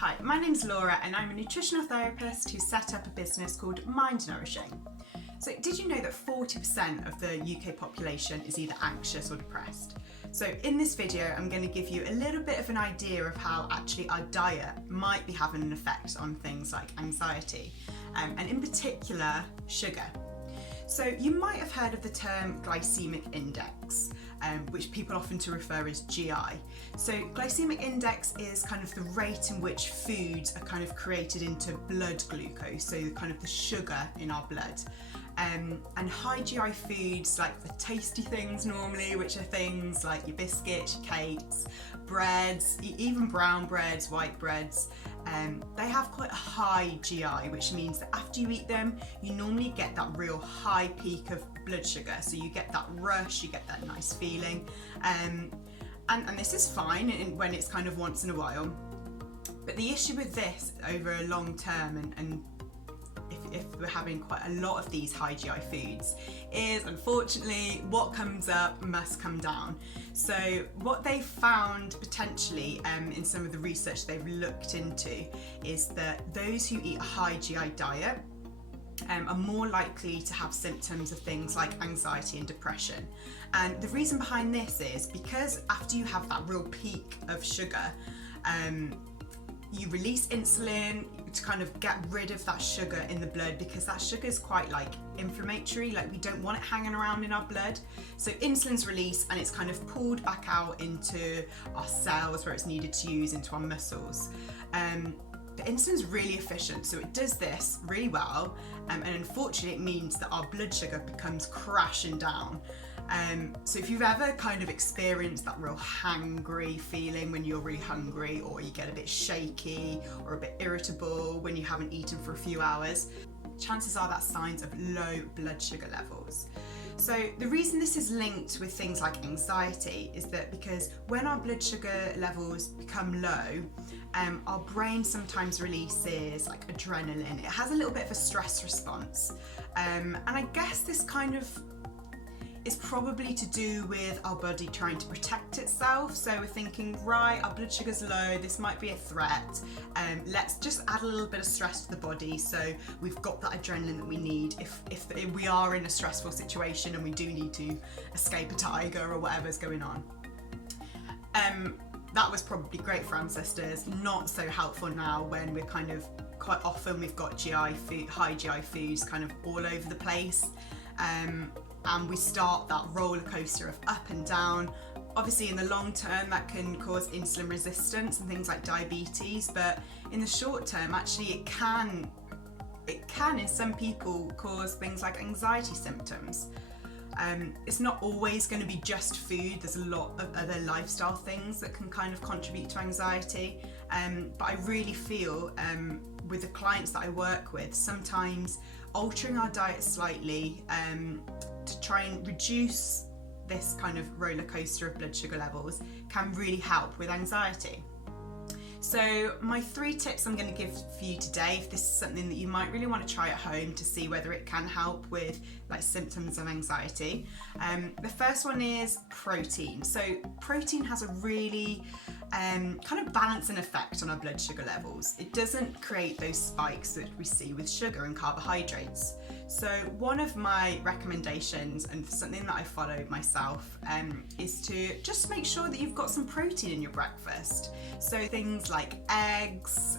Hi, my name's Laura and I'm a nutritional therapist who set up a business called Nourishing. So did you know that 40% of the UK population is either anxious or depressed? So in this video I'm going to give you a little bit of an idea of how actually our diet might be having an effect on things like anxiety and in particular sugar. So you might have heard of the term Glycemic Index, which people often refer as GI. So Glycemic Index is kind of the rate in which foods are kind of created into blood glucose, so kind of the sugar in our blood. And high GI foods, like the tasty things normally, which are things like your biscuits, your cakes, breads, even brown breads, white breads, they have quite a high GI, which means that after you eat them, you normally get that real high peak of blood sugar. So you get that rush, you get that nice feeling. And this is fine when it's kind of once in a while. But the issue with this over a long term and if we're having quite a lot of these high GI foods is, unfortunately, what comes up must come down. So what they found potentially in some of the research they've looked into is that those who eat a high GI diet are more likely to have symptoms of things like anxiety and depression. And the reason behind this is because after you have that real peak of sugar, you release insulin to kind of get rid of that sugar in the blood, because that sugar is quite like inflammatory, like we don't want it hanging around in our blood. So insulin's released and it's kind of pulled back out into our cells where it's needed to use into our muscles. But insulin's really efficient, so it does this really well, and unfortunately it means that our blood sugar becomes crashing down. So if you've ever kind of experienced that real hangry feeling when you're really hungry, or you get a bit shaky or a bit irritable when you haven't eaten for a few hours, chances are that's signs of low blood sugar levels. So the reason this is linked with things like anxiety is that because when our blood sugar levels become low, our brain sometimes releases like adrenaline. It has a little bit of a stress response. And I guess this kind of is probably to do with our body trying to protect itself. So we're thinking, right, our blood sugar's low, this might be a threat. Let's just add a little bit of stress to the body so we've got that adrenaline that we need if we are in a stressful situation and we do need to escape a tiger or whatever's going on. That was probably great for ancestors, not so helpful now when we're kind of, quite often we've got high GI foods kind of all over the place. And we start that roller coaster of up and down. Obviously in the long term that can cause insulin resistance and things like diabetes, but in the short term actually it can in some people cause things like anxiety symptoms. It's not always going to be just food, there's a lot of other lifestyle things that can kind of contribute to anxiety, but I really feel with the clients that I work with, sometimes altering our diet slightly to try and reduce this kind of roller coaster of blood sugar levels can really help with anxiety. So my 3 tips I'm going to give for you today, if this is something that you might really want to try at home to see whether it can help with like symptoms of anxiety. The first one is protein. So protein has a really kind of balancing effect on our blood sugar levels. It doesn't create those spikes that we see with sugar and carbohydrates. So one of my recommendations, and something that I follow myself, is to just make sure that you've got some protein in your breakfast. So things like eggs,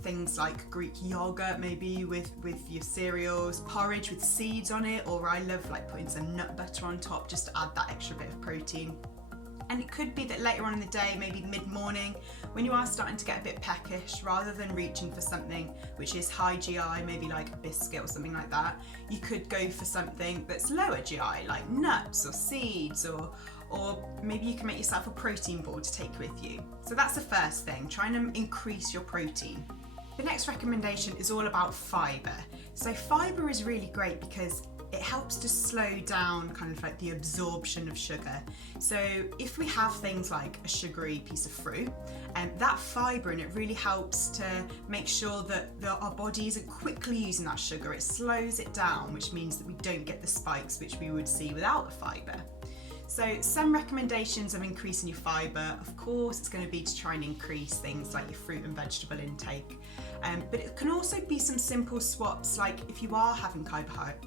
things like Greek yogurt maybe with your cereals, porridge with seeds on it, or I love like putting some nut butter on top just to add that extra bit of protein. And it could be that later on in the day, maybe mid-morning, when you are starting to get a bit peckish, rather than reaching for something which is high GI, maybe like a biscuit or something like that, you could go for something that's lower GI, like nuts or seeds, or maybe you can make yourself a protein ball to take with you. So that's the first thing, trying to increase your protein. The next recommendation is all about fibre. So fibre is really great because it helps to slow down kind of like the absorption of sugar. So if we have things like a sugary piece of fruit, that fibre in it really helps to make sure that our body isn't quickly using that sugar. It slows it down, which means that we don't get the spikes which we would see without the fibre. So some recommendations of increasing your fibre, of course, it's going to be to try and increase things like your fruit and vegetable intake. But it can also be some simple swaps, like if you are having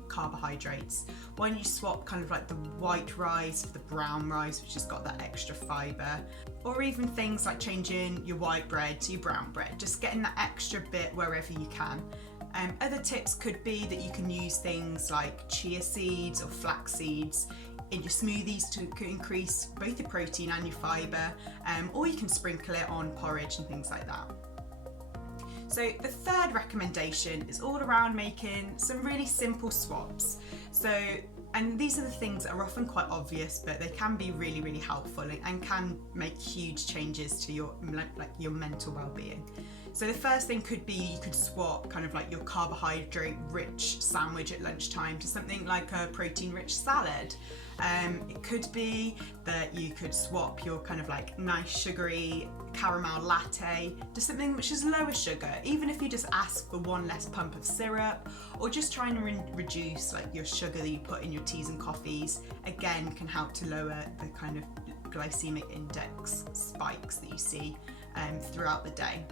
carbohydrates, why don't you swap kind of like the white rice for the brown rice, which has got that extra fibre, or even things like changing your white bread to your brown bread, just getting that extra bit wherever you can. Other tips could be that you can use things like chia seeds or flax seeds in your smoothies to increase both your protein and your fibre, or you can sprinkle it on porridge and things like that. So the third recommendation is all around making some really simple swaps. And these are the things that are often quite obvious, but they can be really, really helpful and can make huge changes to your mental well-being. So the first thing could be you could swap kind of like your carbohydrate-rich sandwich at lunchtime to something like a protein-rich salad. It could be that you could swap your kind of like nice sugary caramel latte to something which is lower sugar, even if you just ask for one less pump of syrup, or just trying to reduce like your sugar that you put in your teas and coffees, again can help to lower the kind of glycemic index spikes that you see throughout the day.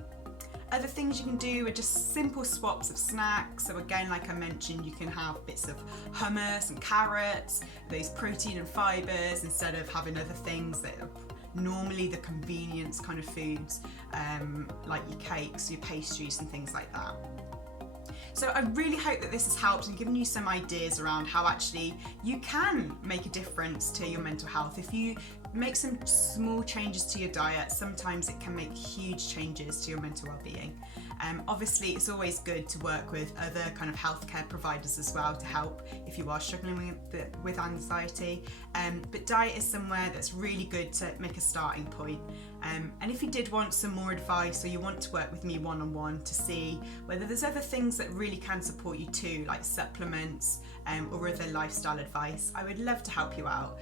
Other things you can do are just simple swaps of snacks. So again, like I mentioned, you can have bits of hummus and carrots, those protein and fibres, instead of having other things that are normally the convenience kind of foods, like your cakes, your pastries and things like that. So I really hope that this has helped and given you some ideas around how actually you can make a difference to your mental health. If you make some small changes to your diet, sometimes it can make huge changes to your mental well-being. Obviously, it's always good to work with other kind of healthcare providers as well to help if you are struggling with anxiety. But diet is somewhere that's really good to make a starting point. And if you did want some more advice, or you want to work with me one-on-one to see whether there's other things that really can support you too, like supplements or other lifestyle advice, I would love to help you out.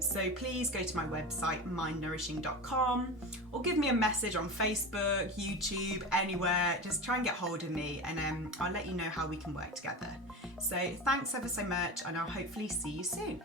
So please go to my website, mindnourishing.com, or give me a message on Facebook, YouTube, anywhere. Just try and get hold of me, and I'll let you know how we can work together. So thanks ever so much, and I'll hopefully see you soon.